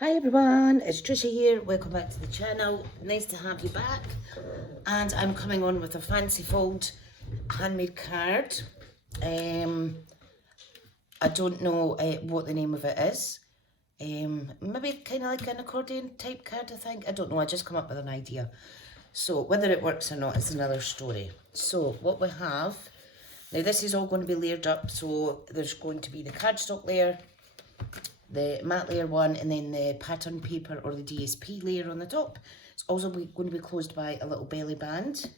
Hi everyone, it's Trisha here. Welcome back to the channel. Nice to have you back. And I'm coming on with a fancy fold handmade card. I don't know what the name of it is. Maybe kind of like an accordion type card, I think. I don't know, I just come up with an idea. So whether it works or not is another story. So what we have, now this is all going to be layered up. So there's going to be the cardstock layer, the matte layer one, and then the pattern paper or the DSP layer on the top. It's also going to be closed by a little belly band.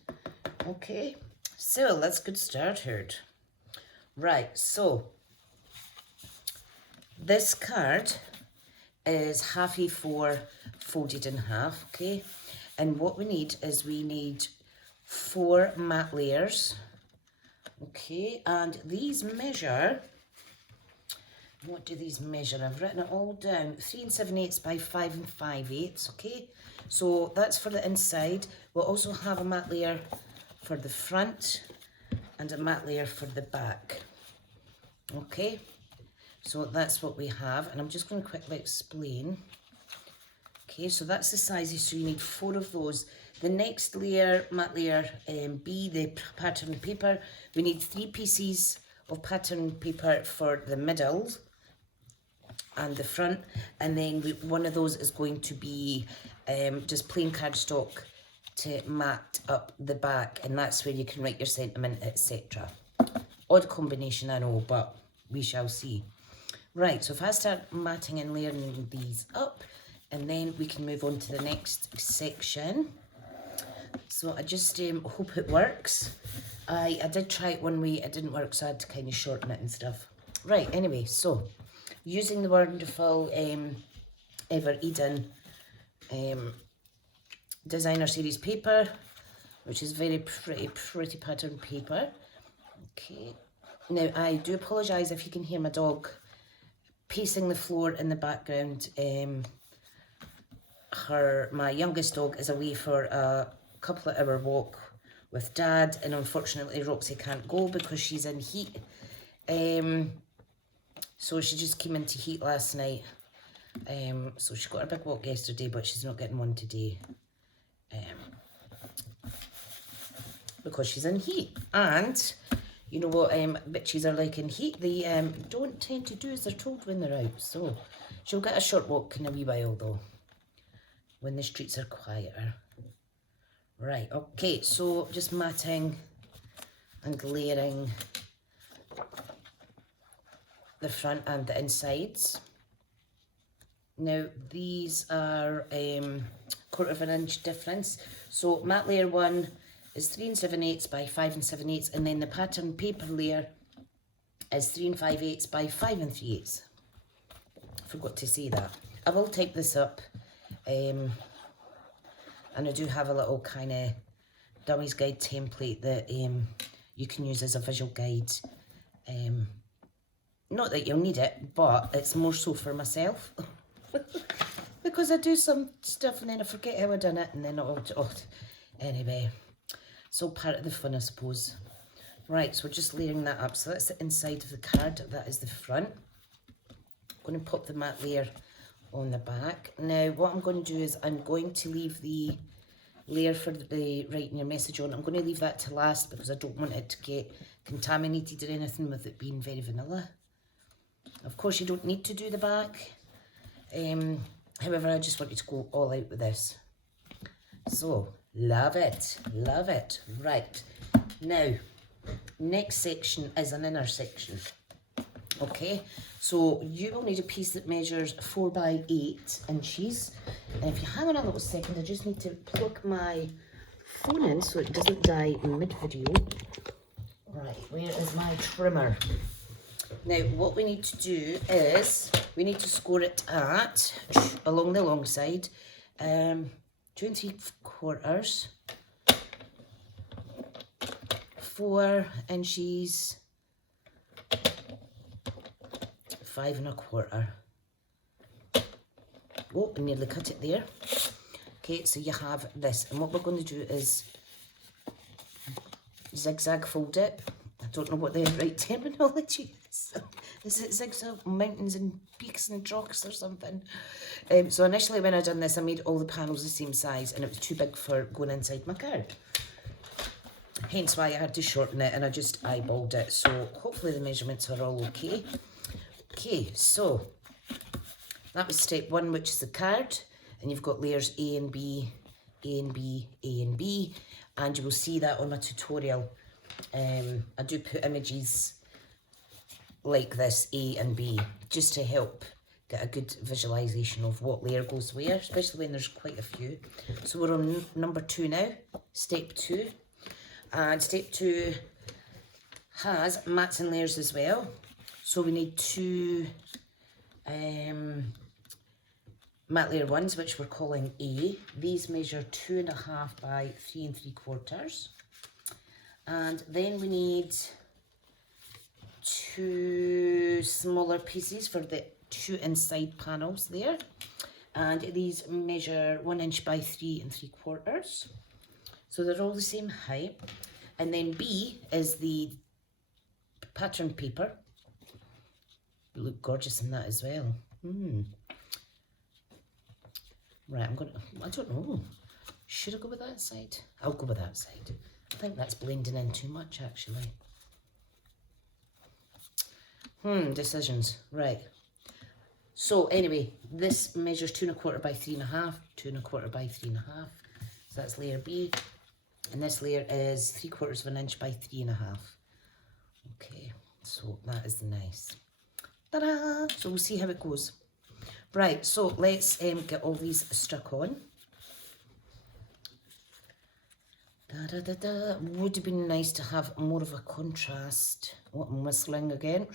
Okay, so let's get started. Right, so this card is half A4 folded in half, okay? And what we need is we need 4 matte layers, okay? And these measure, what do these measure? I've written it all down. 3 7/8 by 5 5/8, okay? So that's for the inside. We'll also have a matte layer for the front and a matte layer for the back, okay? So that's what we have, and I'm just going to quickly explain. Okay, so that's the sizes, so you need 4 of those. The next layer, matte layer B, the pattern paper, we need 3 pieces of pattern paper for the middle and the front, and then one of those is going to be just plain cardstock to mat up the back, and that's where you can write your sentiment, etc. Odd combination, I know, but we shall see. Right, so if I start matting and layering these up, and then we can move on to the next section. So I just hope it works. I did try it one way, it didn't work, so I had to kind of shorten it and stuff. Right, anyway, so using the wonderful Ever Eden designer series paper, which is very pretty pattern paper. Okay, now I do apologise if you can hear my dog pacing the floor in the background. My youngest dog is away for a couple of hour walk with Dad, and unfortunately Roxy can't go because she's in heat. So she just came into heat last night. So she got a big walk yesterday, but she's not getting one today. Because she's in heat. And you know what bitches are like in heat? They don't tend to do as they're told when they're out. So she'll get a short walk in a wee while though, when the streets are quieter. Right, okay, so just matting and layering the front and the insides. Now these are 1/4 inch difference. So matte layer 1 is 3 7/8 by 5 7/8, and then the pattern paper layer is 3 5/8 by 5 3/8. Forgot to say that. I will type this up, and I do have a little kind of dummies guide template that you can use as a visual guide. Not that you'll need it, but it's more so for myself. Because I do some stuff and then I forget how I done it, and then anyway, it's all part of the fun, I suppose. Right, so we're just layering that up. So that's the inside of the card, that is the front. I'm going to pop the matte layer on the back. Now what I'm going to do is I'm going to leave the layer for the writing your message on. I'm going to leave that to last because I don't want it to get contaminated or anything with it being very vanilla. Of course you don't need to do the back. However, I just wanted to go all out with this. So, love it, love it. Right, now, next section is an inner section. Okay, so you will need a piece that measures 4 by 8 inches. And if you hang on a little second, I just need to plug my phone in so it doesn't die in mid-video. Right, where is my trimmer? Now, what we need to do is, we need to score it at, along the long side, 2 3/4, 4 inches, 5 1/4. Oh, I nearly cut it there. Okay, so you have this, and what we're going to do is zigzag fold it. I don't know what the right terminology is. Is it zigzag mountains and peaks and rocks or something? So initially when I done this, I made all the panels the same size and it was too big for going inside my card. Hence why I had to shorten it, and I just eyeballed it. So hopefully the measurements are all okay. Okay, so that was step 1, which is the card. And you've got layers A and B, A and B, A and B. And you will see that on my tutorial. I do put images like this, A and B, just to help get a good visualization of what layer goes where, especially when there's quite a few. So we're on number 2 now, step 2. And step 2 has mats and layers as well. So we need 2 matte layer ones, which we're calling A. These measure 2.5 by 3 3/4. And then we need 2 smaller pieces for the 2 inside panels there. And these measure 1 inch by 3 3/4. So they're all the same height. And then B is the pattern paper. You look gorgeous in that as well. Right, I don't know. Should I go with that side? I'll go with that side. I think that's blending in too much, actually. Decisions. Right. So anyway, this measures 2 1/4 by 3 1/2, 2 1/4 by 3 1/2. So that's layer B. And this layer is 3/4 of an inch by 3 1/2. Okay, so that is nice. Ta-da! So we'll see how it goes. Right, so let's get all these stuck on. Da-da-da-da. Would have been nice to have more of a contrast. Oh, I'm whistling again.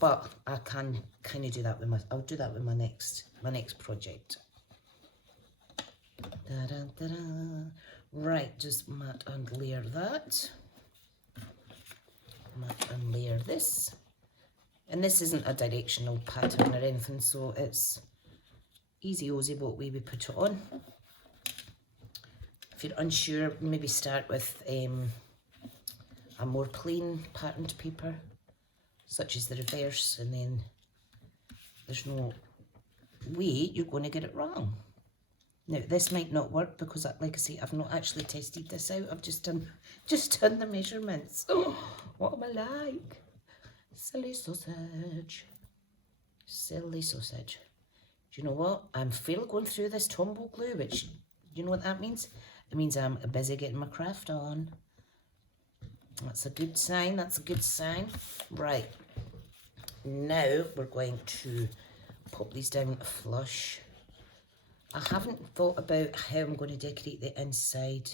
But I can kind of do that with I'll do that with my next project. Da-da-da-da. Right, just mat and layer that. Mat and layer this. And this isn't a directional pattern or anything, so it's easy-ozy what way we put it on. If you're unsure, maybe start with a more plain patterned paper, such as the reverse, and then there's no way you're going to get it wrong. Now, this might not work because, like I say, I've not actually tested this out. I've just done the measurements. Oh, what am I like? Silly sausage. Silly sausage. Do you know what? I'm fairly going through this Tombow glue, which, you know what that means? It means I'm busy getting my craft on. That's a good sign. That's a good sign. Right. Now we're going to pop these down flush. I haven't thought about how I'm going to decorate the inside.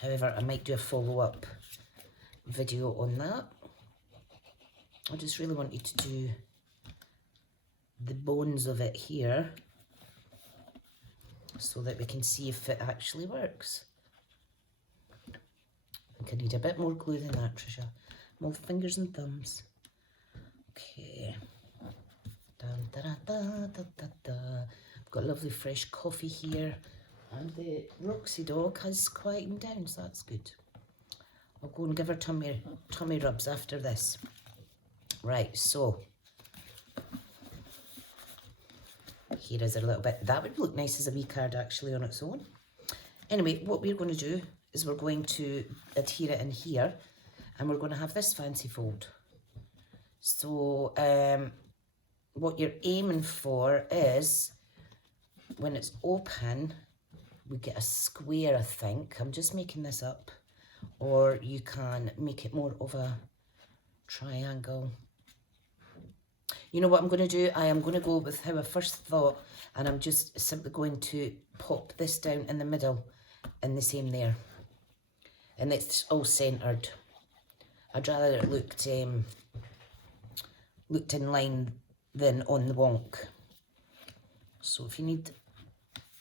However, I might do a follow-up video on that. I just really wanted to do the bones of it here so that we can see if it actually works. I think I need a bit more glue than that, Trisha. More fingers and thumbs. Okay. Dun, da, da, da, da, da, da. I've got lovely fresh coffee here, and the Roxy dog has quietened down, so that's good. I'll go and give her tummy rubs after this. Right, so here is a little bit. That would look nice as a wee card actually on its own. Anyway, what we're going to do is we're going to adhere it in here, and we're going to have this fancy fold. So what you're aiming for is, when it's open, we get a square, I think. I'm just making this up. Or you can make it more of a triangle. You know what I'm going to do? I am going to go with how I first thought, and I'm just simply going to pop this down in the middle and the same there. And it's all centred. I'd rather it looked in line than on the wonk. So if you need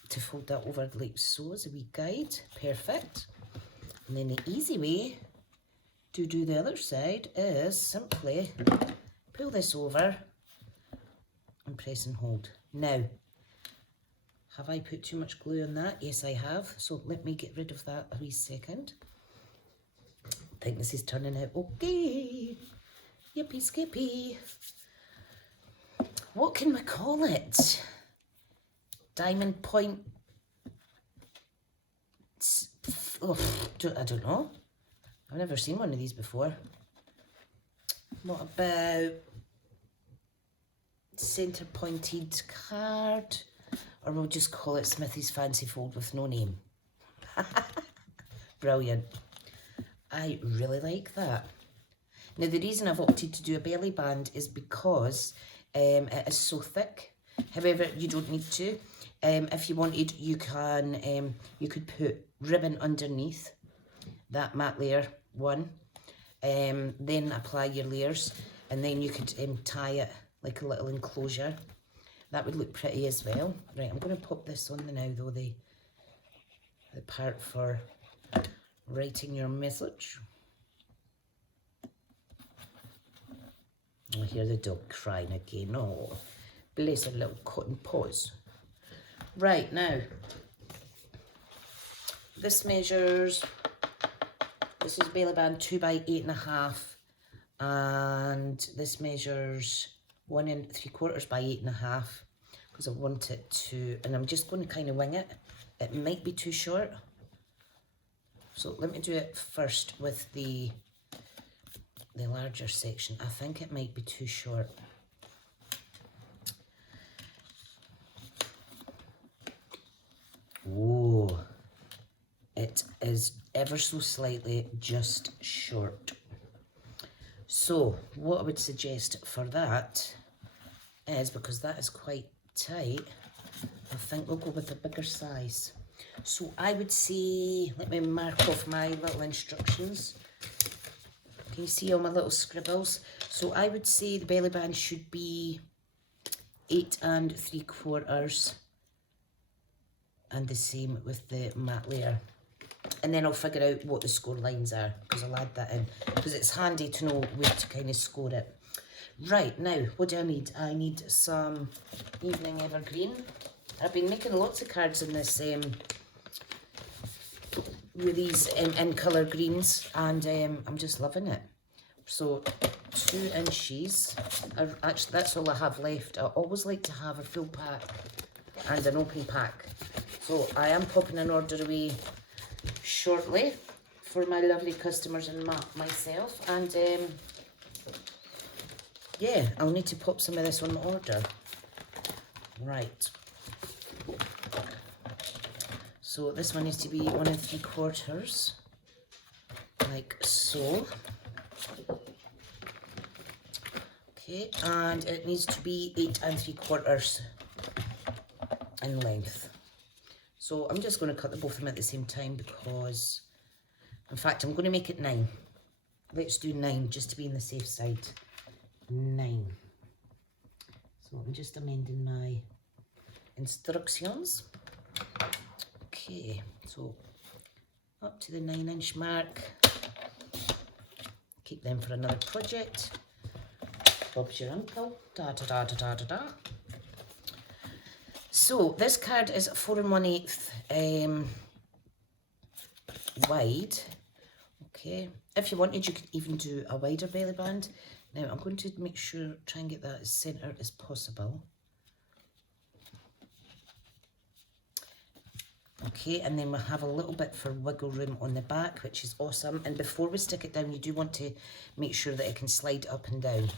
to fold that over like so as a wee guide, perfect. And then the easy way to do the other side is simply pull this over and press and hold. Now, have I put too much glue on that? Yes, I have. So let me get rid of that a wee second. think this is turning out okay. Yippee skippy. What can we call it? Diamond point. Oh, I don't know. I've never seen one of these before. What about centre pointed card? Or we'll just call it Smithy's Fancy Fold with no name. Brilliant. I really like that. Now the reason I've opted to do a belly band is because it is so thick. However, you don't need to. If you wanted, you could put ribbon underneath that matte layer one, then apply your layers, and then you could tie it like a little enclosure. That would look pretty as well. Right, I'm going to pop this on now though, the part for writing your message. I hear the dog crying again. Oh, bless her little cotton paws. Right, now, this measures, this is belly band 2 by 8.5, and this measures 1 3/4 by 8.5, because I want it to, and I'm just going to kind of wing it. It might be too short. So let me do it first with the larger section. I think it might be too short. Oh, it is ever so slightly just short. So what I would suggest for that is, because that is quite tight, I think we'll go with a bigger size. So I would say, let me mark off my little instructions. Can you see all my little scribbles? So I would say the belly band should be 8 3/4, and the same with the matte layer. And then I'll figure out what the score lines are, because I'll add that in, because it's handy to know where to kind of score it. Right, now, what do I need? I need some Evening Evergreen. I've been making lots of cards in this, with these in colour greens, and I'm just loving it. So 2 inches. Actually, that's all I have left. I always like to have a full pack and an open pack. So I am popping an order away shortly for my lovely customers and myself, and yeah, I'll need to pop some of this on order. Right. So this one needs to be 1 3/4, like so. Okay, and it needs to be 8 3/4 in length. So I'm just going to cut the both of them at the same time, because, in fact, I'm going to make it 9. Let's do 9, just to be on the safe side. 9. So I'm just amending my instructions. Okay, so up to the 9-inch mark. Keep them for another project. Bob's your uncle. Da da da da da da da. So this card is 4 1/8 wide. Okay, if you wanted, you could even do a wider belly band. Now I'm going to make sure, try and get that as centered as possible. Okay, and then we'll have a little bit for wiggle room on the back, which is awesome. And before we stick it down, you do want to make sure that it can slide up and down.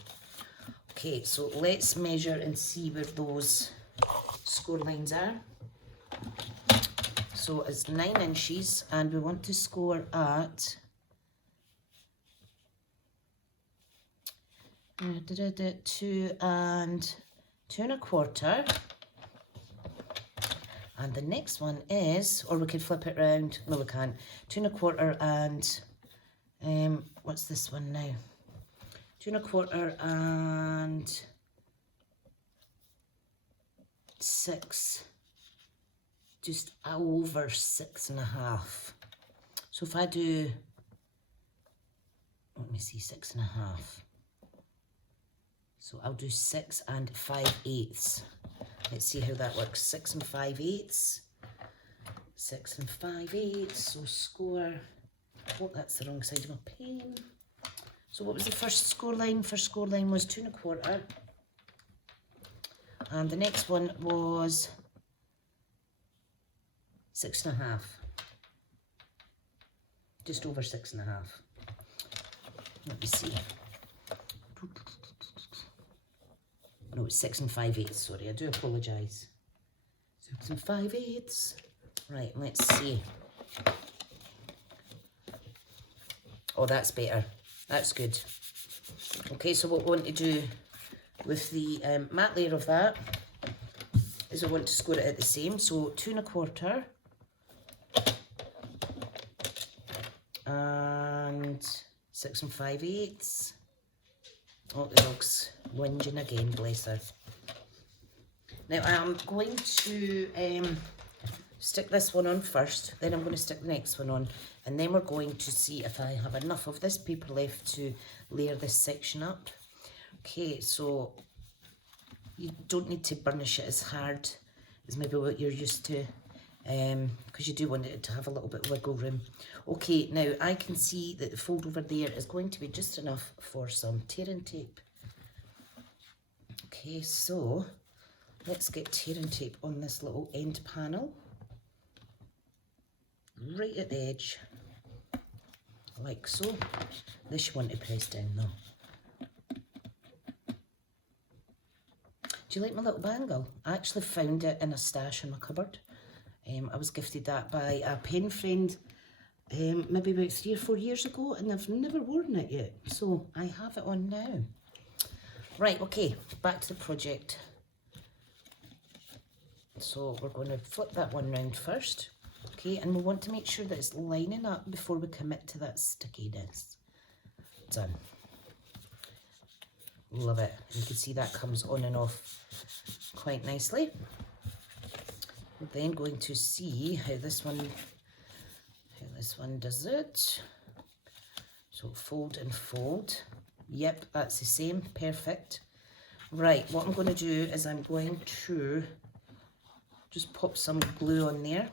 Okay, so let's measure and see where those score lines are. So it's 9 inches, and we want to score at 2 2 1/4. And the next one is, or we could flip it round. No, we can't. 2 1/4 and what's this one now? 2 1/4 and 6. Just over 6.5. So if I do, let me see, 6.5. So I'll do 6 5/8. Let's see how that works. 6 5/8. 6 5/8. So score Oh, that's the wrong side of my pen. So what was the first score line? First score line was 2 1/4. And the next one was 6 1/2. Just over 6 1/2. Let me see. No, it's 6 5/8. Sorry, I do apologise. 6 5/8. Right, let's see. Oh, that's better. That's good. Okay, so what we want to do with the matte layer of that is I want to score it at the same. So 2 1/4 and 6 5/8. Oh, the dog's whinging again, bless her. Now I'm going to stick this one on first, then I'm going to stick the next one on, and then we're going to see if I have enough of this paper left to layer this section up. Okay, so you don't need to burnish it as hard as maybe what you're used to, because you do want it to have a little bit of wiggle room. Okay, now I can see that the fold over there is going to be just enough for some tearing tape. Okay, so let's get tearing tape on this little end panel, right at the edge, like so. This you want to press down though. Do you like my little bangle? I actually found it in a stash in my cupboard. I was gifted that by a pen friend maybe about 3 or 4 years ago, and I've never worn it yet, so I have it on now. Right, okay, back to the project. So we're going to flip that one round first, okay, and we want to make sure that it's lining up before we commit to that stickiness. Done. Love it. You can see that comes on and off quite nicely. We're then going to see how this one does it. So fold and fold. Yep, that's the same. Perfect. Right, what I'm going to do is I'm going to just pop some glue on there.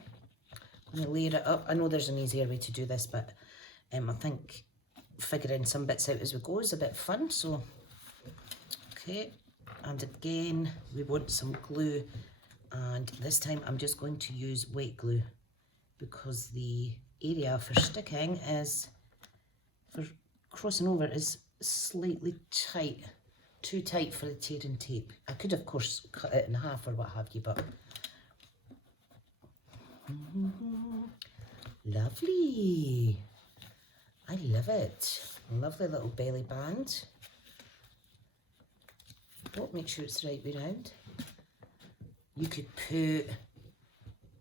I'm going to layer it up. I know there's an easier way to do this, but I think figuring some bits out as we go is a bit fun. So, okay, and again, we want some glue, and this time I'm just going to use wet glue because the area for sticking is, for crossing over, is slightly tight, too tight for the tearing tape. I could of course cut it in half or what have you, but lovely. I love it. Lovely little belly band. Don't make sure it's the right way round. You could put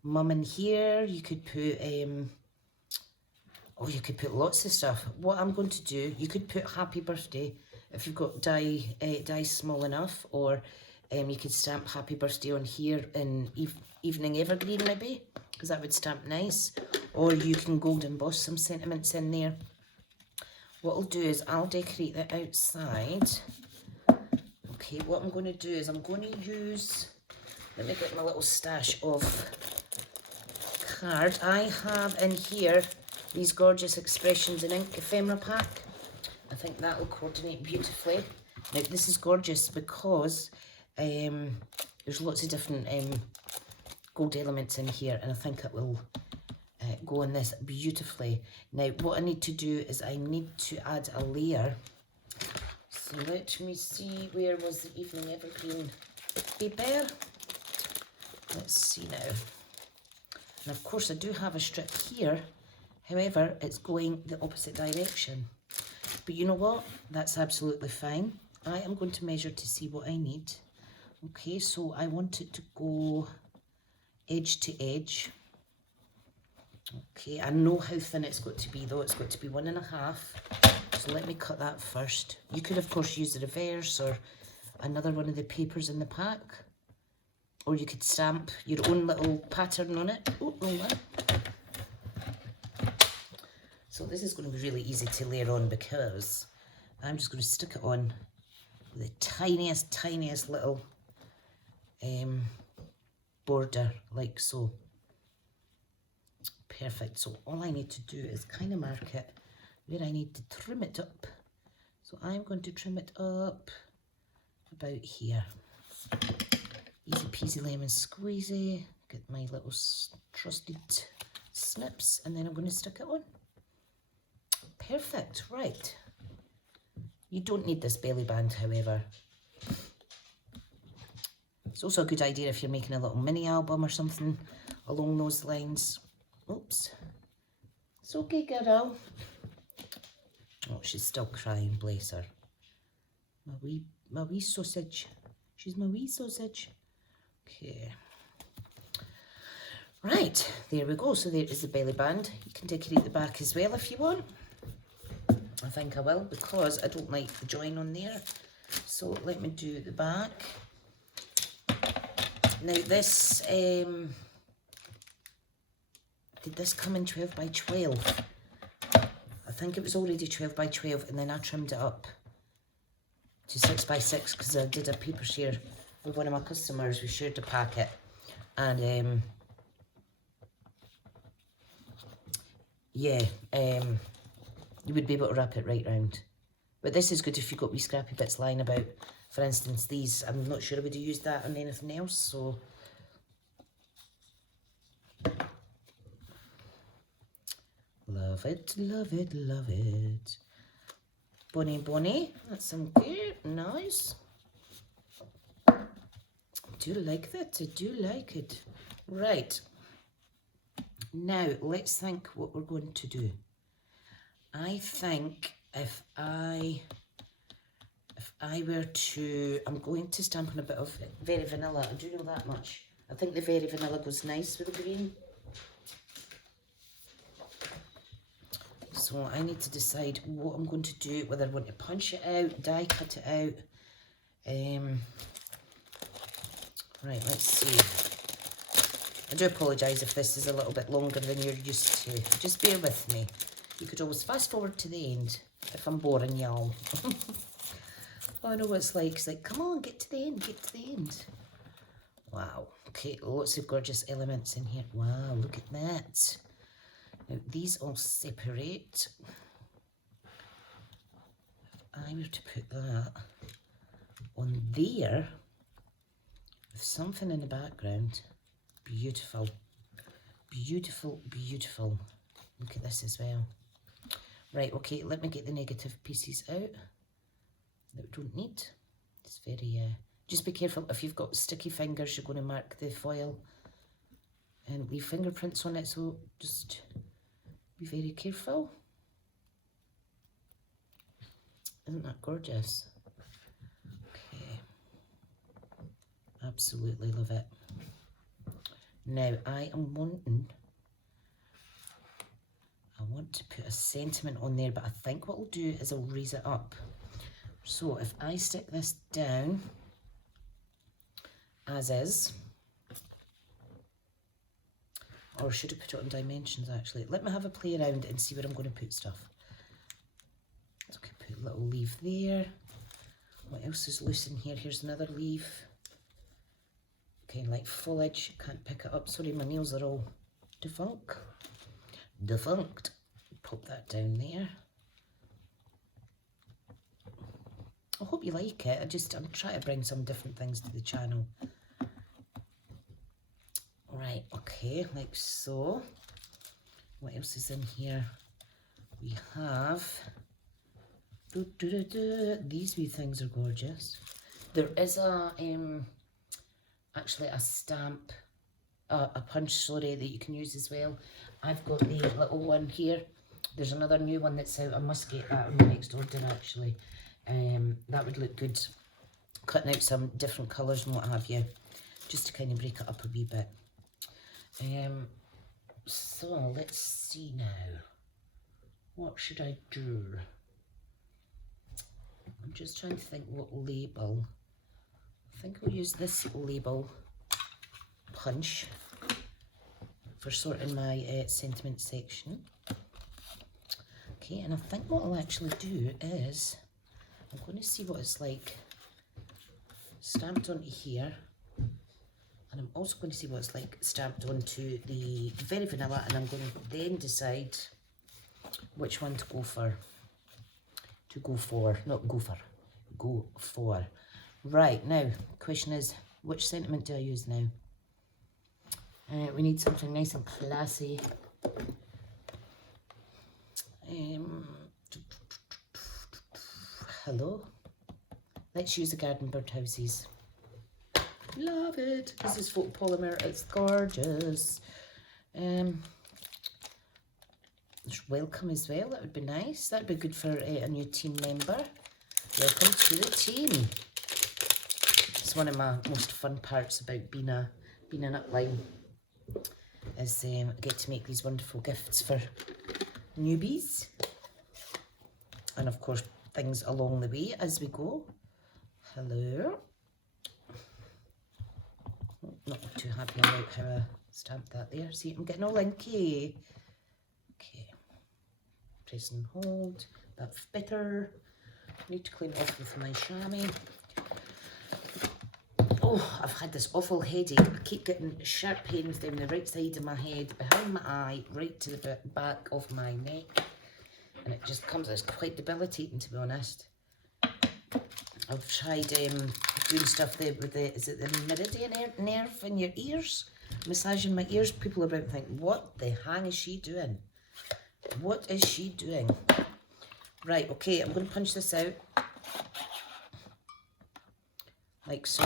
mum in here. You could put oh, you could put lots of stuff. What I'm going to do, you could put happy birthday if you've got die small enough, or you could stamp happy birthday on here in evening evergreen maybe, because that would stamp nice. Or you can gold emboss some sentiments in there. What I'll do is I'll decorate the outside. Okay, what I'm going to do is I'm going to use, let me get my little stash of card. I have in here these gorgeous Expressions in Ink ephemera pack. I think that will coordinate beautifully. Now this is gorgeous because there's lots of different gold elements in here, and I think it will go on this beautifully. Now what I need to do is I need to add a layer. So let me see, where was the evening evergreen paper? Let's see now. And of course I do have a strip here, however it's going the opposite direction. But you know what? That's absolutely fine. I am going to measure to see what I need. Okay, so I want it to go edge to edge. Okay, I know how thin it's got to be though. It's got to be 1 1/2. So let me cut that first. You could of course use the reverse or another one of the papers in the pack. Or you could stamp your own little pattern on it. Oh, no, that. So this is going to be really easy to layer on because I'm just going to stick it on with the tiniest little border, like so. Perfect. So all I need to do is kind of mark it where I need to trim it up. So I'm going to trim it up about here. Easy peasy lemon squeezy. Get my little trusted snips, and then I'm going to stick it on. Perfect. Right. You don't need this belly band, however. It's also a good idea if you're making a little mini album or something along those lines. Oops. It's okay, girl. Oh, she's still crying, bless her. My wee sausage. She's my wee sausage. Okay. Right, there we go. So there is the belly band. You can decorate the back as well if you want. I think I will, because I don't like the join on there. So let me do the back. Now this, did this come in 12 by 12? I think it was already 12 by 12, and then I trimmed it up to 6 by 6 because I did a paper share with one of my customers. We shared a packet, and yeah, you would be able to wrap it right round. But this is good if you've got wee scrappy bits lying about. For instance, these, I'm not sure I would have used that on anything else, so. Love it, love it, love it. Bonnie, bonnie, that's some good, nice. I do like that, I do like it. Right, now let's think what we're going to do. I think if I were to, I'm going to stamp on a bit of very vanilla. I do know that much. I think the very vanilla goes nice with the green. So I need to decide what I'm going to do, whether I want to punch it out, die cut it out. Right, let's see. I do apologise if this is a little bit longer than you're used to. Just bear with me. You could always fast forward to the end if I'm boring y'all. Oh, I know what it's like. It's like, come on, get to the end, get to the end. Wow. Okay, lots of gorgeous elements in here. Wow, look at that. Now, these all separate. If I were to put that on there with something in the background, beautiful. Beautiful, beautiful. Look at this as well. Right, okay, let me get the negative pieces out that we don't need. It's very, just be careful if you've got sticky fingers, you're going to mark the foil and leave fingerprints on it, so just be very careful. Isn't that gorgeous? Okay, absolutely love it. Now I want to put a sentiment on there, but I think what I'll do is I'll raise it up. So if I stick this down as is, or should I put it on dimensions actually? Let me have a play around and see where I'm going to put stuff. Okay, put a little leaf there. What else is loose in here? Here's another leaf. Okay, like foliage, can't pick it up. Sorry, my nails are all defunct. Pop that down there. I hope you like it. I'm trying to bring some different things to the channel. Right, okay, like so. What else is in here? We have these wee things are gorgeous. There is a actually a stamp, a punch, sorry, that you can use as well. I've got the little one here. There's another new one that's out. I must get that on the next order actually. That would look good, cutting out some different colours and what have you, just to kind of break it up a wee bit. So let's see now. What should I do? I'm just trying to think what label. I think I'll use this label punch for sorting my sentiment section. Okay, and I think what I'll actually do is I'm going to see what it's like stamped onto here And I'm also going to see what it's like stamped onto the very vanilla, and I'm going to then decide which one to go for. Go for. Right, now, question is, which sentiment do I use now? We need something nice and classy. Hello? Let's use the garden birdhouses. Love it. This is photopolymer. It's gorgeous. There's welcome as well. That would be nice. That would be good for a new team member. Welcome to the team. It's one of my most fun parts about being an upline, is I get to make these wonderful gifts for newbies. And of course, things along the way as we go. Hello. Not too happy about how I stamped that there. See, I'm getting all linky. Okay. Press and hold. That's better. Need to clean it off with my chamois. Oh, I've had this awful headache. I keep getting sharp pains down the right side of my head, behind my eye, right to the back of my neck. And it just comes, it's quite debilitating, to be honest. I've tried doing stuff there with the, is it the meridian nerve in your ears? Massaging my ears. People are about to think, what the hang is she doing? What is she doing? Right, okay, I'm going to punch this out. Like so.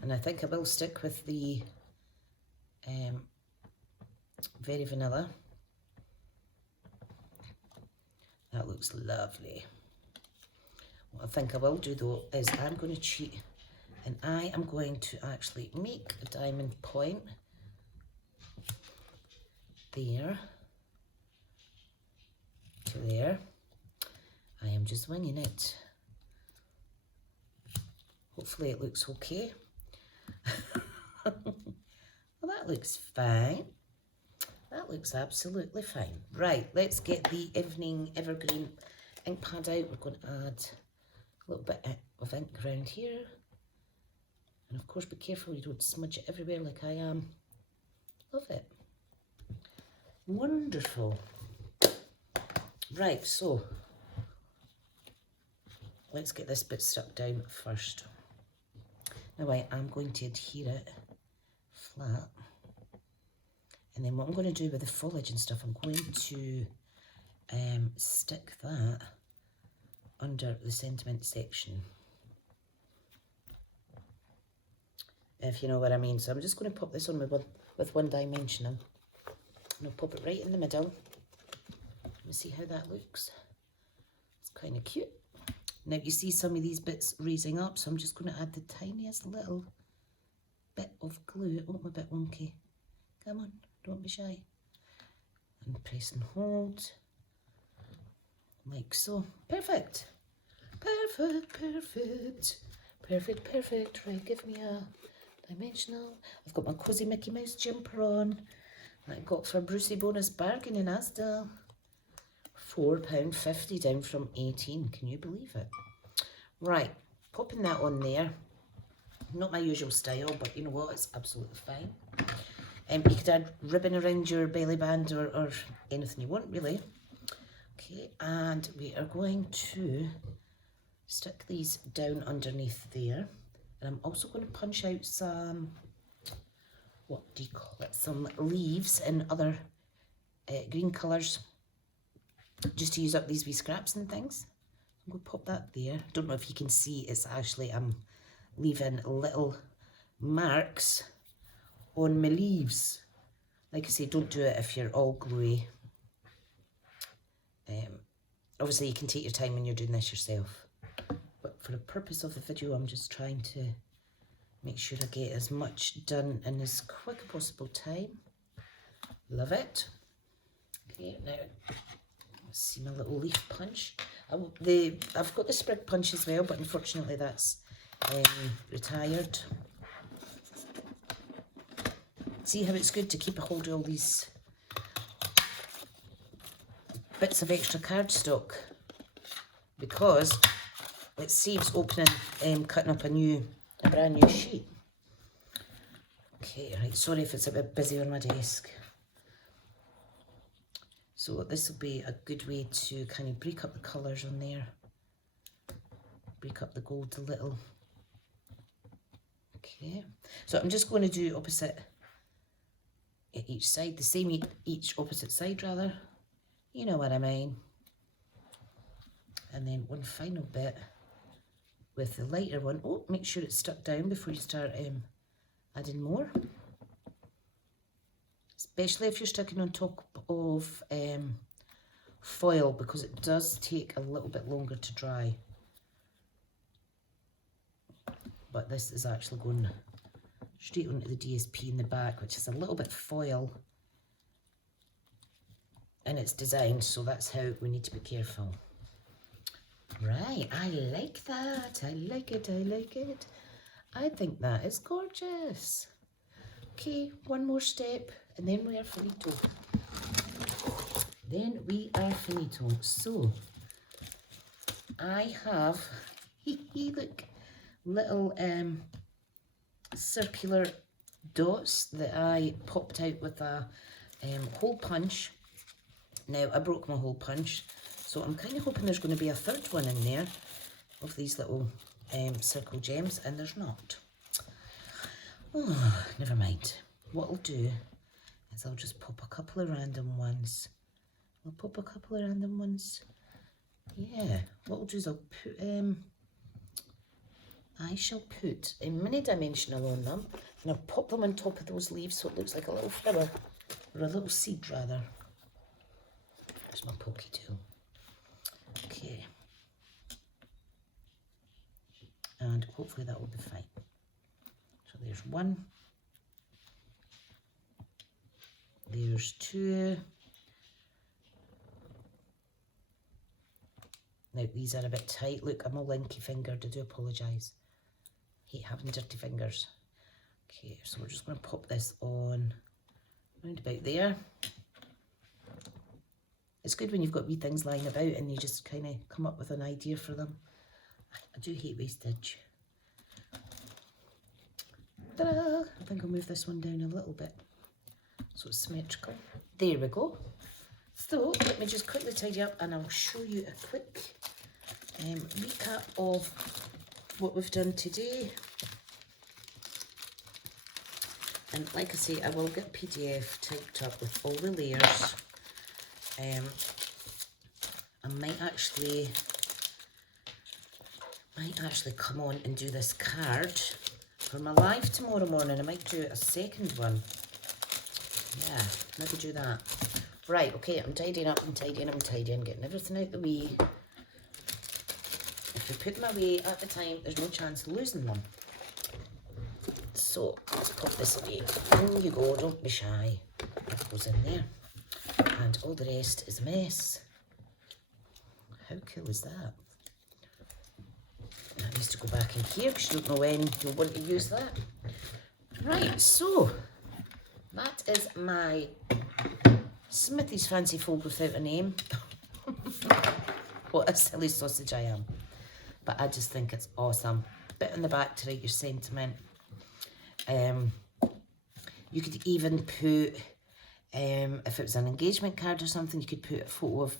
And I think I will stick with the very vanilla. That looks lovely. What I think I will do though is I'm going to cheat, and I am going to actually make a diamond point there to there. I am just winging it. Hopefully it looks okay. Well, that looks fine. That looks absolutely fine. Right, let's get the Evening Evergreen ink pad out. We're going to add a little bit of ink around here. And of course, be careful you don't smudge it everywhere like I am. Love it. Wonderful. Right, so let's get this bit stuck down first. Now I am going to adhere it flat. And then what I'm going to do with the foliage and stuff, I'm going to stick that under the sentiment section. If you know what I mean. So I'm just going to pop this on with one dimensional. And I'll pop it right in the middle. Let me see how that looks. It's kind of cute. Now you see some of these bits raising up, so I'm just going to add the tiniest little bit of glue. Oh, I'm a bit wonky. Come on. Don't be shy. And press and hold. Like so. Perfect. Perfect, perfect. Perfect, perfect. Right, give me a dimensional. I've got my cozy Mickey Mouse jumper on. That I got for Brucey Bonus bargain in Asda. £4.50 down from 18. Can you believe it? Right, popping that on there. Not my usual style, but you know what? It's absolutely fine. You could add ribbon around your belly band or anything you want, really. Okay, and we are going to stick these down underneath there. And I'm also going to punch out some, what do you call it? Some leaves in other green colours, just to use up these wee scraps and things. I'm going to pop that there. Don't know if you can see, it's actually, I'm leaving little marks on my leaves. Like I say, don't do it if you're all gluey. Obviously you can take your time when you're doing this yourself, but for the purpose of the video I'm just trying to make sure I get as much done in as quick a possible time. Love it. Okay, now let's see my little leaf punch. I've got the sprig punch as well, but unfortunately that's retired. See how it's good to keep a hold of all these bits of extra cardstock, because it saves opening, cutting up a new a brand new sheet. Okay, right, sorry if it's a bit busy on my desk. So this will be a good way to kind of break up the colours on there. Break up the gold a little. Okay, so I'm just going to do opposite at each side, the same each opposite side rather. You know what I mean. And then one final bit with the lighter one. Oh, make sure it's stuck down before you start adding more. Especially if you're sticking on top of foil, because it does take a little bit longer to dry. But this is actually going straight onto the DSP in the back, which is a little bit foil in its design, so that's how we need to be careful. Right, I like that. I like it, I like it. I think that is gorgeous. Okay, one more step and then we are finito. Then we are finito. So, I have, look, little circular dots that I popped out with a hole punch. Now, I broke my hole punch, so I'm kind of hoping there's going to be a third one in there of these little circle gems, and there's not. Oh, never mind. What I'll do is I'll just pop a couple of random ones. I'll pop a couple of random ones. Yeah, what I'll do is I'll put, I shall put a mini dimensional on them, and I'll pop them on top of those leaves so it looks like a little flower, or a little seed rather. There's my pokey tool. Okay. And hopefully that will be fine. So there's one. There's two. Now these are a bit tight. Look, I'm all linky fingered. I do apologise. Hate having dirty fingers. Okay, so we're just going to pop this on round about there. It's good when you've got wee things lying about and you just kind of come up with an idea for them. I do hate wastage. Ta-da! I think I'll move this one down a little bit so it's symmetrical. There we go. So let me just quickly tidy up and I'll show you a quick recap of what we've done today. And like I say, I will get PDF typed up with all the layers. I might actually come on and do this card for my live tomorrow morning. I might do a second one. Yeah, maybe do that. Right, okay, I'm tidying up, getting everything out the way. If you put them away at the time, there's no chance of losing them. So, let's pop this away. In you go, don't be shy. That goes in there. And all the rest is a mess. How cool is that? That needs to go back in here because you don't know when you'll want to use that. Right, so that is my Smithy's fancy fold without a name. What a silly sausage I am. But I just think it's awesome. Bit on the back to write your sentiment. You could even put, if it was an engagement card or something, you could put a photo of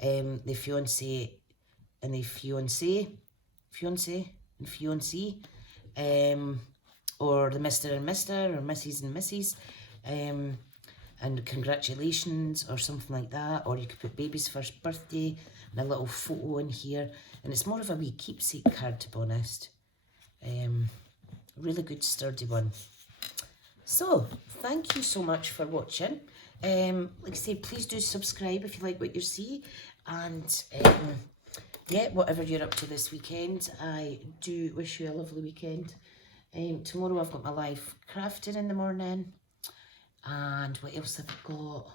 the fiancé and the fiancée, or the Mr. and Mr. or Mrs. and Mrs. And congratulations or something like that. Or you could put baby's first birthday and a little photo in here. And it's more of a wee keepsake card, to be honest. Really good sturdy one. So, thank you so much for watching. Like I say, please do subscribe if you like what you see. And yeah, whatever you're up to this weekend, I do wish you a lovely weekend. Tomorrow I've got my live crafting in the morning. And what else have I got?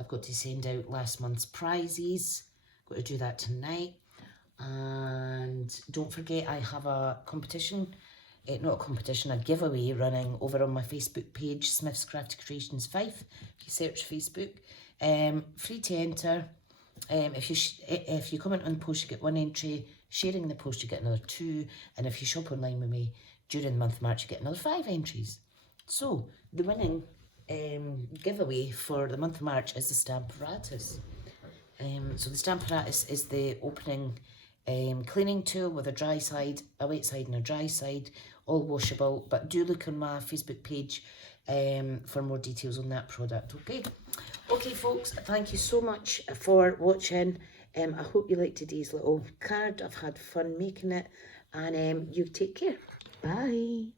I've got to send out last month's prizes. Got to do that tonight. And don't forget, I have a competition. Not a competition, a giveaway running over on my Facebook page, Smith's Crafty Creations 5. If you search Facebook, free to enter. If you comment on the post, you get 1 entry. Sharing the post, you get another 2. And if you shop online with me, during the month of March, you get another 5 entries. So the winning giveaway for the month of March is the Stamparatus. So the Stamparatus is the opening cleaning tool with a dry side, a wet side and a dry side, all washable. But do look on my Facebook page for more details on that product, okay? Okay folks, thank you so much for watching. I hope you liked today's little card. I've had fun making it, and you take care. Bye.